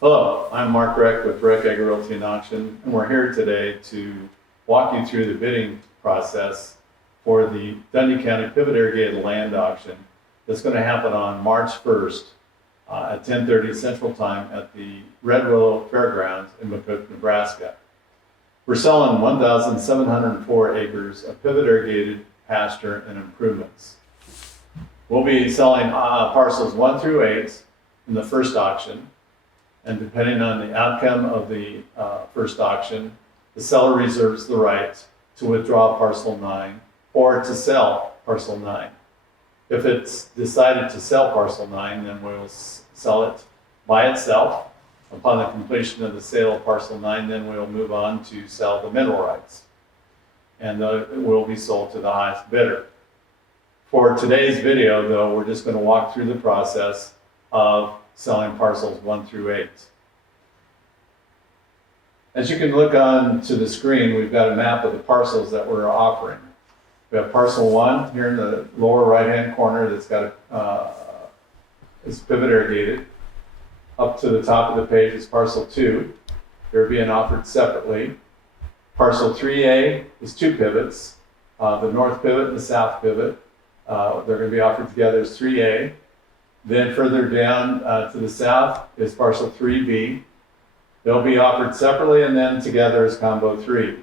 Hello, I'm Mark Reck with Reck Agri Realty and Auction, and we're here today to walk you through the bidding process for the Dundy County Irrigated Land Auction that's going to happen on March 1st at 10:30 Central Time at the Red Willow Fairgrounds in McCook, Nebraska. We're selling 1,704 acres of pivot irrigated pasture and improvements. We'll be selling parcels 1 through 8 in the first auction. And depending on the outcome of the first auction, the seller reserves the right to withdraw parcel 9 or to sell parcel 9. If it's decided to sell parcel 9, then we'll sell it by itself. Upon the completion of the sale of parcel 9, then we'll move on to sell the mineral rights. And it will be sold to the highest bidder. For today's video, though, we're just going to walk through the process of selling parcels 1 through 8. As you can look on to the screen, we've got a map of the parcels that we're offering. We have parcel 1 here in the lower right-hand corner that's got it's pivot irrigated. Up to the top of the page is parcel 2. They're being offered separately. Parcel 3A is 2 pivots, the north pivot and the south pivot. They're going to be offered together as 3A. Then further down to the south is parcel 3B. They'll be offered separately and then together as combo 3.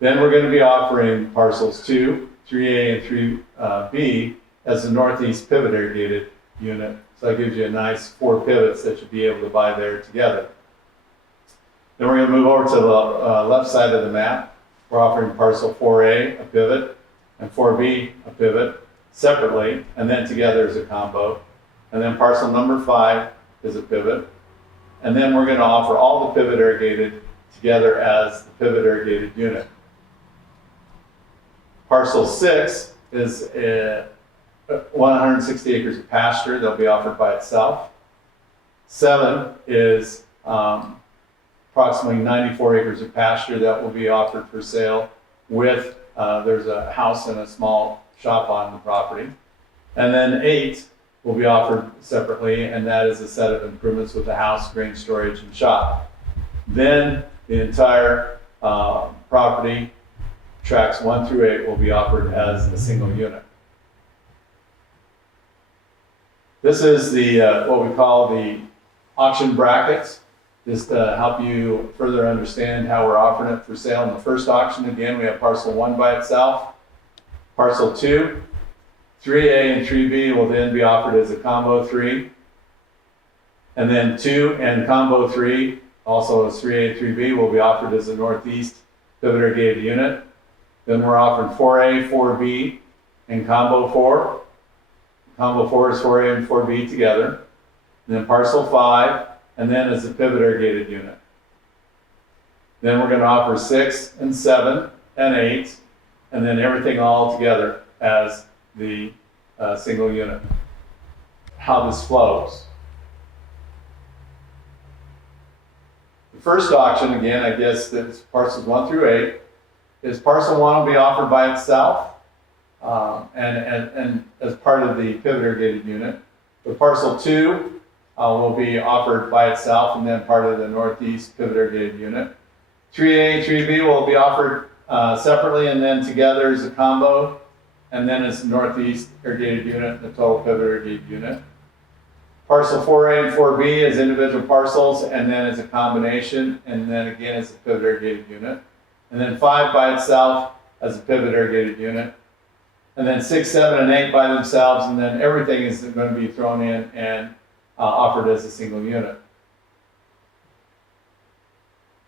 Then we're going to be offering parcels 2, 3A, and 3B as the northeast pivot irrigated unit. So that gives you a nice 4 pivots that you'll be able to buy there together. Then we're going to move over to the left side of the map. We're offering parcel 4A, a pivot, and 4B, a pivot, separately, and then together as a combo. And then parcel number 5 is a pivot. And then we're going to offer all the pivot irrigated together as the pivot irrigated unit. Parcel 6 is 160 acres of pasture that'll be offered by itself. 7 is approximately 94 acres of pasture that will be offered for sale with, there's a house and a small shop on the property. And then 8 will be offered separately, and that is a set of improvements with the house, grain storage, and shop. Then the entire property, tracks 1 through 8, will be offered as a single unit. This is the what we call the auction brackets, just to help you further understand how we're offering it for sale in the first auction. Again, we have parcel 1 by itself. Parcel 2, 3A and 3B will then be offered as a combo 3. And then 2 and combo 3, also as 3A and 3B, will be offered as a northeast pivot irrigated unit. Then we're offering 4A, 4B, and combo 4. Combo 4 is 4A and 4B together. And then parcel 5, and then as a pivot irrigated unit. Then we're going to offer 6 and 7 and 8. And then everything all together as the single unit. How this flows. The first auction, again, I guess that's parcels 1 through 8, is parcel 1 will be offered by itself and as part of the pivot irrigated unit. The parcel 2 will be offered by itself and then part of the northeast pivot irrigated unit. 3A and 3B will be offered separately and then together as a combo, and then as the northeast irrigated unit, the total pivot irrigated unit. Parcel 4A and 4B as individual parcels, and then as a combination, and then again as a pivot irrigated unit. And then 5 by itself as a pivot irrigated unit. And then 6, 7, and 8 by themselves, and then everything is going to be thrown in and offered as a single unit.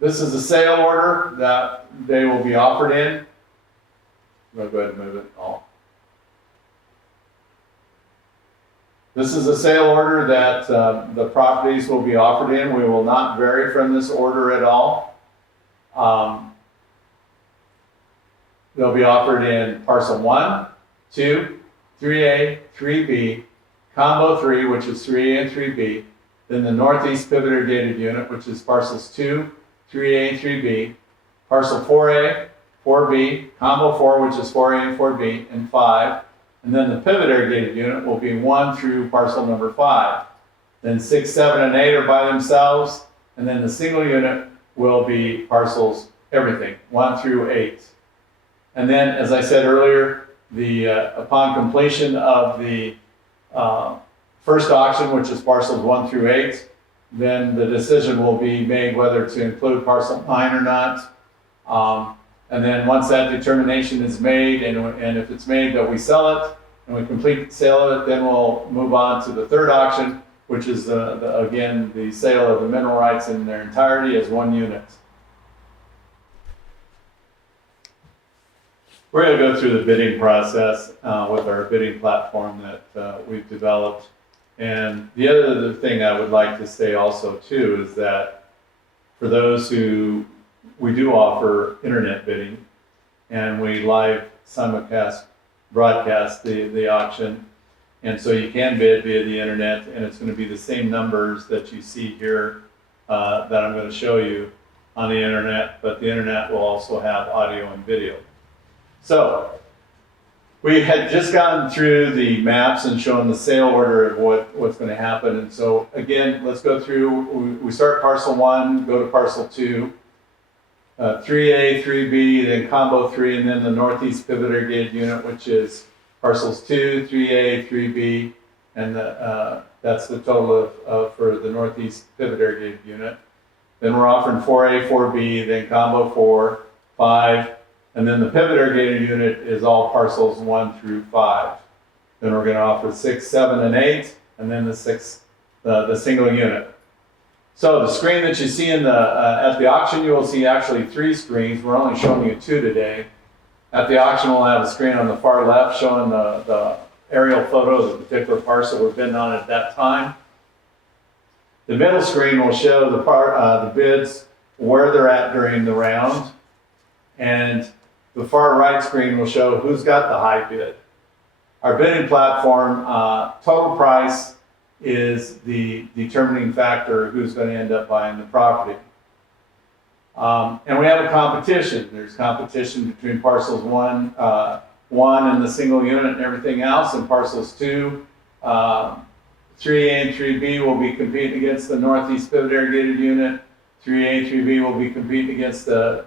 This is a sale order that they will be offered in. I'm going to go ahead and move it all. This is a sale order that the properties will be offered in. We will not vary from this order at all. They'll be offered in parcel 1, 2, 3A, 3B, combo 3, which is 3A and 3B, then the northeast pivot irrigated unit, which is parcels 2, 3A and 3B, parcel 4A, 4B, combo 4, which is 4A and 4B, and 5, and then the pivot irrigated unit will be 1 through parcel number 5. Then 6, 7, and 8 are by themselves. And then the single unit will be parcels, everything, 1 through 8. And then, as I said earlier, upon completion of the first auction, which is parcels 1 through 8, then the decision will be made whether to include parcel 9 or not. And then once that determination is made, and if it's made that we sell it, and we complete the sale of it, then we'll move on to the third auction, which is again the sale of the mineral rights in their entirety as 1 unit. We're going to go through the bidding process with our bidding platform that we've developed. And the other thing I would like to say also too is that for those who, we do offer internet bidding, and we live simulcast broadcast the auction. And so you can bid via the internet, and it's going to be the same numbers that you see here that I'm going to show you on the internet, but the internet will also have audio and video. So we had just gotten through the maps and shown the sale order of what's going to happen. And so again, let's go through, we start parcel 1, go to parcel 2, 3A, 3B, then combo 3, and then the northeast pivot irrigated unit, which is parcels 2, 3A, 3B, and that's the total for the northeast pivot irrigated unit. Then we're offering 4A, 4B, then combo 4, 5, and then the pivot irrigated unit is all parcels 1 through 5. Then we're going to offer 6, 7, and 8, and then the single unit. So the screen that you see at the auction, you will see actually 3 screens. We're only showing you 2 today. At the auction, we'll have a screen on the far left showing the aerial photo of the particular parcel we're bidding on at that time. The middle screen will show the bids, where they're at during the round. And the far right screen will show who's got the high bid. Our bidding platform, total price is the determining factor who's going to end up buying the property. And we have a competition. There's competition between parcels 1 and the single unit and everything else, and parcels 2, 3A and 3B will be competing against the northeast pivot irrigated unit. 3A and 3B will be competing against the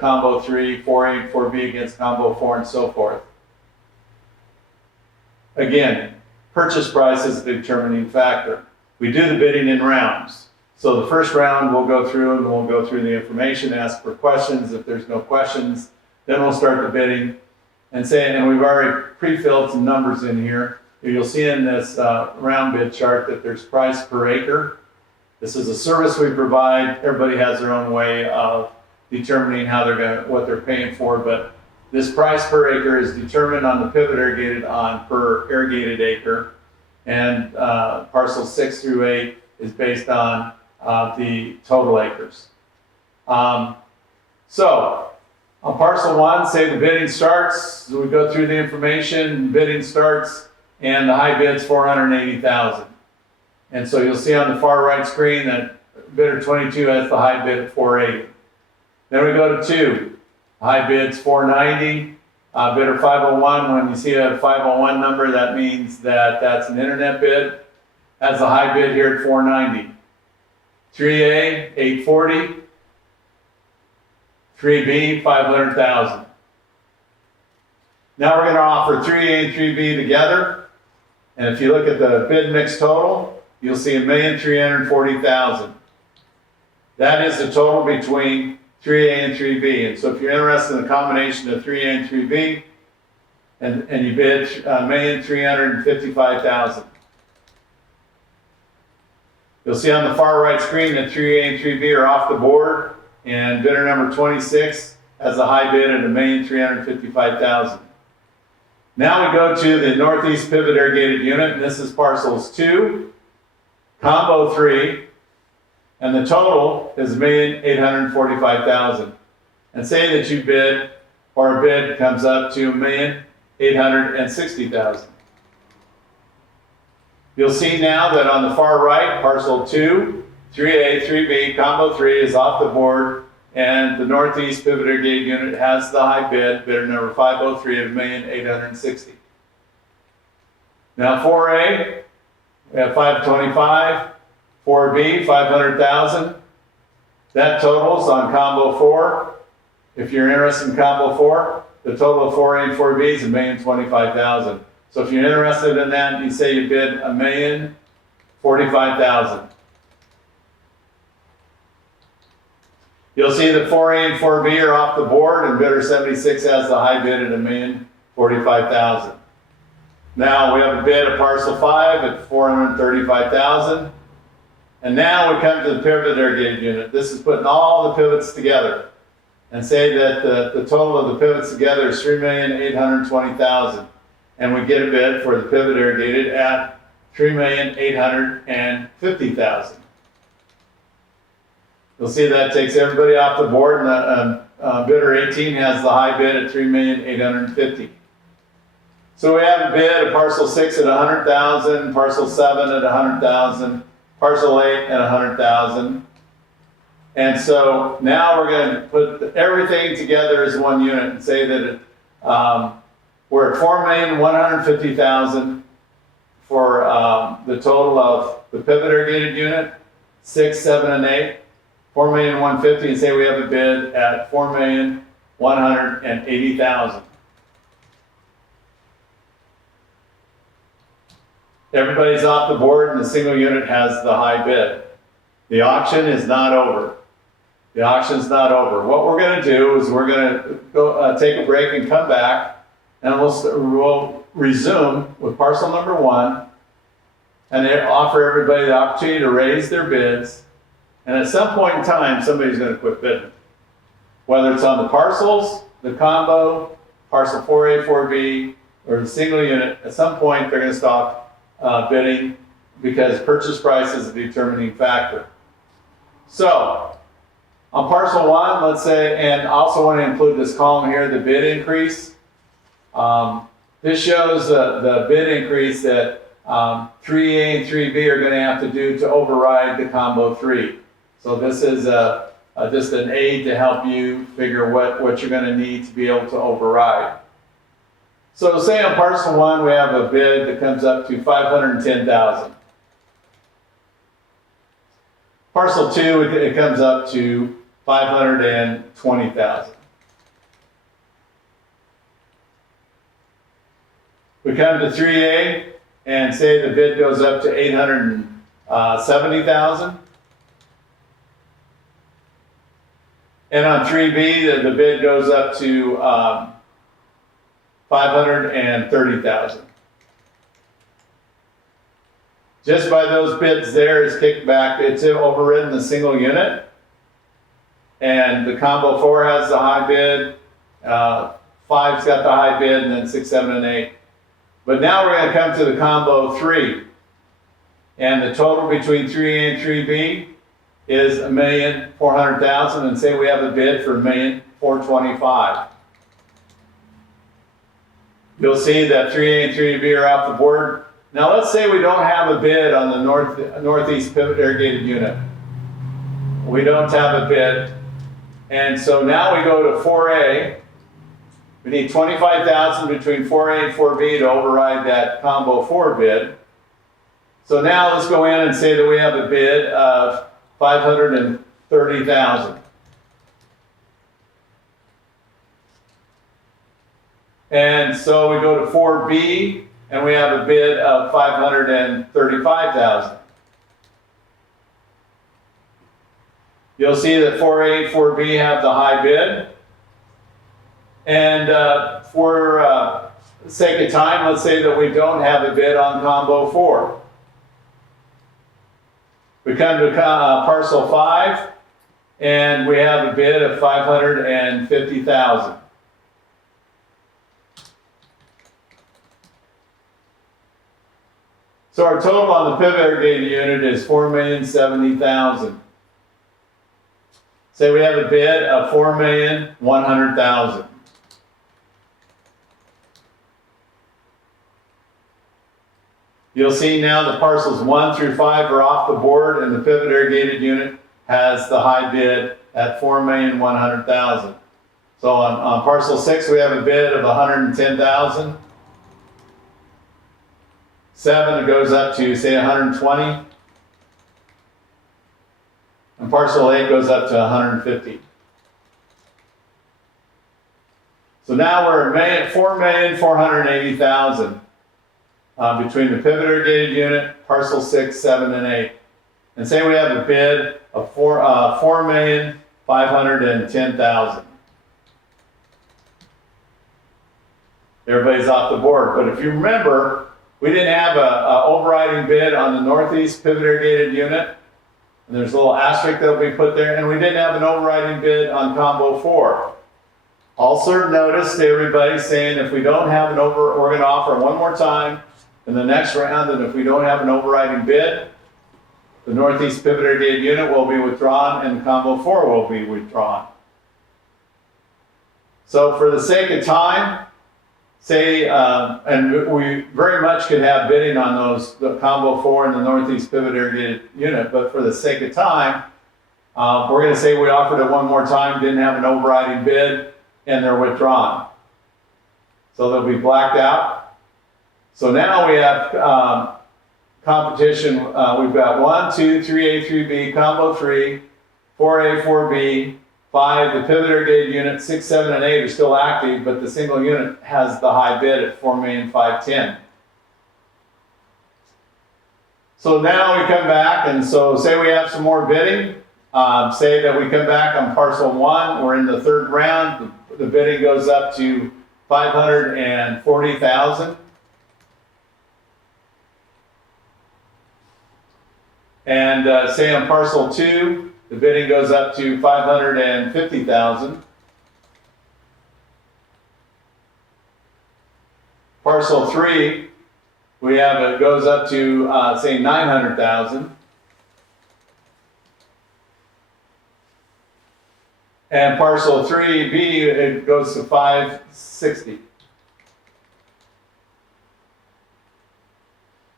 combo 3, 4A and 4B against combo 4, and so forth. Again, purchase price is the determining factor. We do the bidding in rounds. So the first round we'll go through and we'll go through the information, ask for questions. If there's no questions, then we'll start the bidding. And we've already pre-filled some numbers in here. You'll see in this round bid chart that there's price per acre. This is a service we provide. Everybody has their own way of determining what they're paying for, but this price per acre is determined on the pivot irrigated on per irrigated acre, and parcels 6 through 8 is based on the total acres. So on parcel 1, say the bidding starts, so we go through the information, bidding starts, and the high bid's $480,000. And so you'll see on the far right screen that bidder 22 has the high bid at $480,000. Then we go to 2, high bid's $490,000. Bidder 501, when you see that 501 number, that means that that's an internet bid. Has the high bid here at $490,000. 3A, $840,000. 3B, $500,000. Now we're going to offer 3A and 3B together. And if you look at the bid mix total, you'll see $1,340,000. That is the total between 3A and 3B. And so if you're interested in the combination of 3A and 3B, and you bid $1,355,000. You'll see on the far right screen that 3A and 3B are off the board, and bidder number 26 has a high bid at $1,355,000. Now we go to the northeast pivot irrigated unit, and this is parcels 2, combo 3, and the total is $1,845,000. And say that you bid, or a bid comes up to $1,860,000. You'll see now that on the far right, parcel 2, 3A, 3B, combo 3 is off the board, and the northeast pivot irrigated unit has the high bid, bidder number 503 of $1,860,000. Now 4A, We have 525, 4B, 500,000. That totals on combo 4. If you're interested in combo 4, the total of 4A and 4B is $1,025,000. So if you're interested in that, you say you bid $1,045,000. You'll see that 4A and 4B are off the board, and bidder 76 has the high bid at $1,045,000. Now we have a bid of parcel 5 at $435,000. And now we come to the pivot irrigated unit. This is putting all the pivots together. And say that the total of the pivots together is $3,820,000. And we get a bid for the pivot irrigated at $3,850,000. You'll see that takes everybody off the board, and bidder 18 has the high bid at $3,850,000. So we have a bid of parcel 6 at $100,000, parcel 7 at $100,000, parcel 8 at $100,000. And so now we're going to put everything together as one unit and say that we're at $4,150,000 for the total of the pivot irrigated unit, 6, 7, and 8. $4,150,000, and say we have a bid at $4,180,000. Everybody's off the board, and the single unit has the high bid. The auction is not over. The auction's not over. What we're going to do is we're going to go take a break and come back, and we'll resume with parcel number 1, and they offer everybody the opportunity to raise their bids. And at some point in time, somebody's going to quit bidding. Whether it's on the parcels, the combo, parcel 4A, 4B, or the single unit, at some point they're going to stop bidding because purchase price is a determining factor. So, on parcel 1, let's say, and I also want to include this column here, the bid increase. This shows the bid increase that 3A and 3B are going to have to do to override the combo 3. So this is just an aid to help you figure what you're going to need to be able to override. So say on parcel 1 we have a bid that comes up to $510,000. Parcel 2 it comes up to $520,000. We come to 3A and say the bid goes up to $870,000. And on 3B, the bid goes up to $530,000. Just by those bids there is kicked back. It's overridden the single unit. And the combo 4 has the high bid. 5's got the high bid, and then 6, 7, and 8. But now we're going to come to the combo 3. And the total between 3A and 3B is $1,400,000, and say we have a bid for $1,425,000. You'll see that 3A and 3B are off the board. Now let's say we don't have a bid on the northeast pivot irrigated unit. We don't have a bid. And so now we go to 4A. We need $25,000 between 4A and 4B to override that combo 4 bid. So now let's go in and say that we have a bid of $530,000. And so we go to 4B and we have a bid of $535,000. You'll see that 4A and 4B have the high bid. And for sake of time, let's say that we don't have a bid on combo 4. We come to parcel 5, and we have a bid of $550,000. So our total on the pivot irrigated unit is $4,070,000. Say we have a bid of $4,100,000. You'll see now the parcels 1 through 5 are off the board, and the pivot irrigated unit has the high bid at $4,100,000. So on parcel 6 we have a bid of $110,000. 7 goes up to, say, 120. And parcel 8 goes up to 150. So now we're at $4,480,000 between the pivot irrigated unit, parcel 6, 7, and 8. And say we have a bid of $4,510,000. Everybody's off the board. But if you remember, we didn't have a overriding bid on the northeast pivot irrigated unit. And there's a little asterisk that will be put there. And we didn't have an overriding bid on combo 4. I'll serve notice to everybody saying if we don't have an we're going to offer one more time in the next round, and if we don't have an overriding bid, the northeast pivot irrigated unit will be withdrawn and combo 4 will be withdrawn. So for the sake of time, say, and we very much could have bidding on those, the combo 4 and the northeast pivot irrigated unit, but for the sake of time, we're going to say we offered it one more time, didn't have an overriding bid, and they're withdrawn. So they'll be blacked out. So now we have competition. We've got 1, 2, 3A, 3B, combo 3, 4A, 4B, 5, the pivot irrigated unit, 6, 7, and 8 are still active, but the single unit has the high bid at $4,510,000. So now we come back, and so say we have some more bidding. Say that we come back on parcel 1, we're in the third round, the bidding goes up to $540,000. And say on parcel 2, the bidding goes up to $550,000. Parcel 3, we have it goes up to say $900,000. And parcel 3B, it goes to $560,000.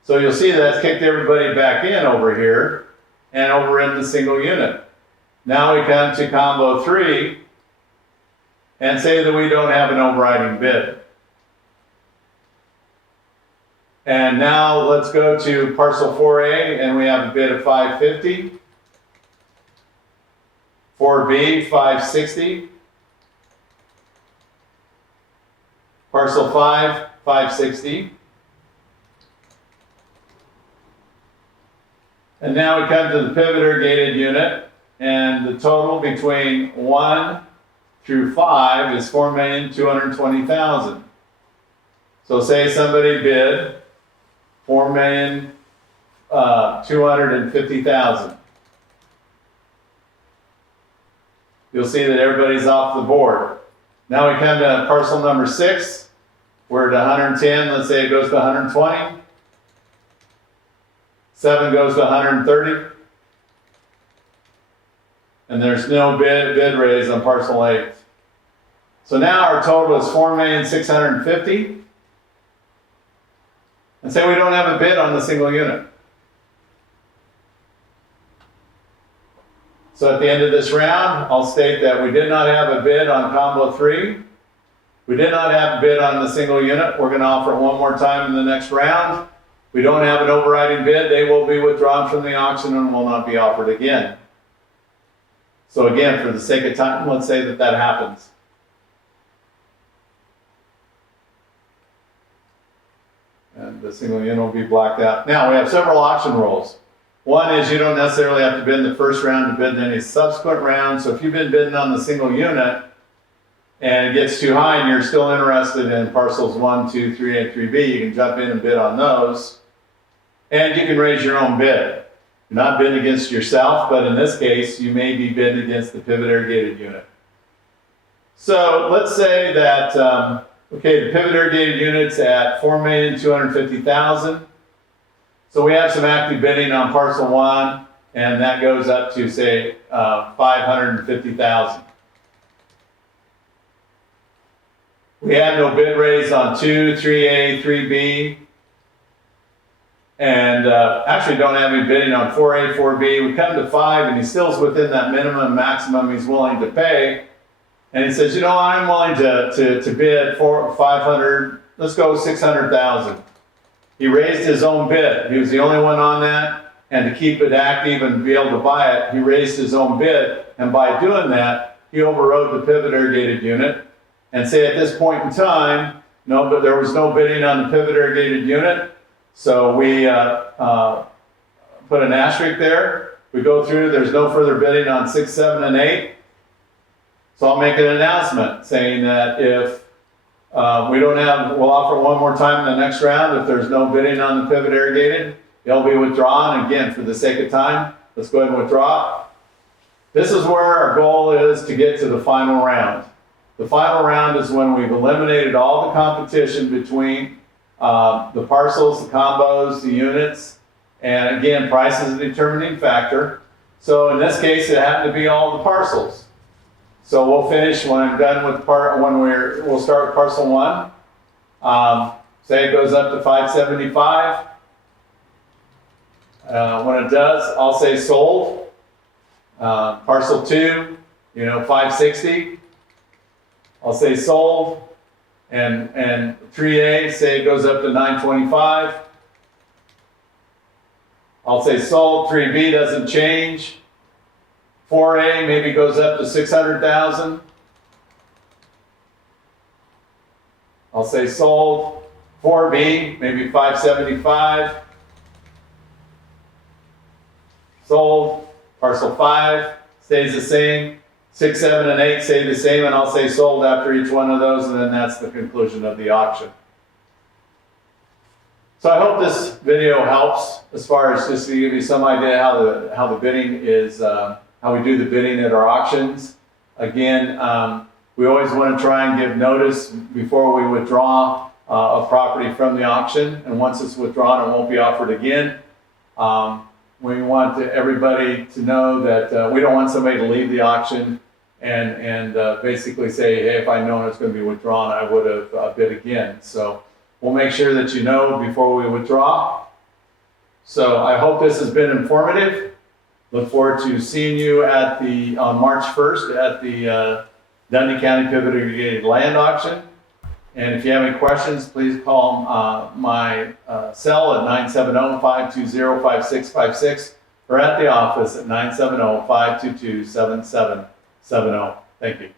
So you'll see that's kicked everybody back in over here and over in the single unit. Now we come to combo 3 and say that we don't have an overriding bid. And now let's go to parcel 4A and we have a bid of $550,000. 4B, $560,000. Parcel 5, $560,000. And now we come to the pivot irrigated unit, and the total between 1 through 5 is $4,220,000. So say somebody bid $4,250,000. You'll see that everybody's off the board. Now we come to parcel number 6. We're at 110. Let's say it goes to 120. 7 goes to 130. And there's no bid raise on parcel 8. So now our total is $4,650,000. And say we don't have a bid on the single unit. So at the end of this round, I'll state that we did not have a bid on combo 3. We did not have a bid on the single unit. We're going to offer it one more time in the next round. We don't have an overriding bid. They will be withdrawn from the auction and will not be offered again. So again, for the sake of time, let's say that happens. And the single unit will be blacked out. Now, we have several auction rules. One is you don't necessarily have to bid in the first round to bid in any subsequent round. So if you've been bidding on the single unit and it gets too high and you're still interested in parcels 1, 2, 3, and 3B, you can jump in and bid on those. And you can raise your own bid. You're not bidding against yourself, but in this case, you may be bidding against the pivot irrigated unit. So let's say that, okay, the pivot irrigated unit's at $4,250,000. So we have some active bidding on parcel 1, and that goes up to, say, $550,000. We had no bid raise on 2, 3A, 3B, and actually don't have any bidding on 4A, 4B. We come to 5, and he still's within that minimum maximum he's willing to pay. And he says, you know, I'm willing to bid for 500, let's go 600,000. He raised his own bid. He was the only one on that. And to keep it active and be able to buy it, he raised his own bid. And by doing that, he overrode the pivot irrigated unit. And say at this point in time, no, but there was no bidding on the pivot irrigated unit. So we put an asterisk there. We go through, there's no further bidding on 6, 7, and 8. So I'll make an announcement saying that if we don't have, we'll offer one more time in the next round. If there's no bidding on the pivot irrigated, it'll be withdrawn. Again, for the sake of time, let's go ahead and withdraw. This is where our goal is to get to the final round. The final round is when we've eliminated all the competition between the parcels, the combos, the units, and again, price is a determining factor. So in this case, it happened to be all the parcels. So we'll finish when I'm done with we'll start with parcel 1. Say it goes up to 575. When it does, I'll say sold. Parcel 2, 560. I'll say sold. And 3A, say it goes up to 925. I'll say sold. 3B doesn't change. 4A maybe goes up to 600,000. I'll say sold. 4B, maybe 575. Sold. Parcel 5 stays the same. 6, 7, and 8 stay the same, and I'll say sold after each one of those, and then that's the conclusion of the auction. So I hope this video helps as far as just to give you some idea how the bidding is, how we do the bidding at our auctions. Again, we always want to try and give notice before we withdraw a property from the auction, and once it's withdrawn, it won't be offered again. We want everybody to know that we don't want somebody to leave the auction and basically say, hey, if I'd known it's going to be withdrawn, I would have bid again. So we'll make sure that you know before we withdraw. So I hope this has been informative. Look forward to seeing you on March 1st at the Dundy County Irrigated Land Auction. And if you have any questions, please call my cell at 970-520-5656 or at the office at 970-522-7770. Thank you.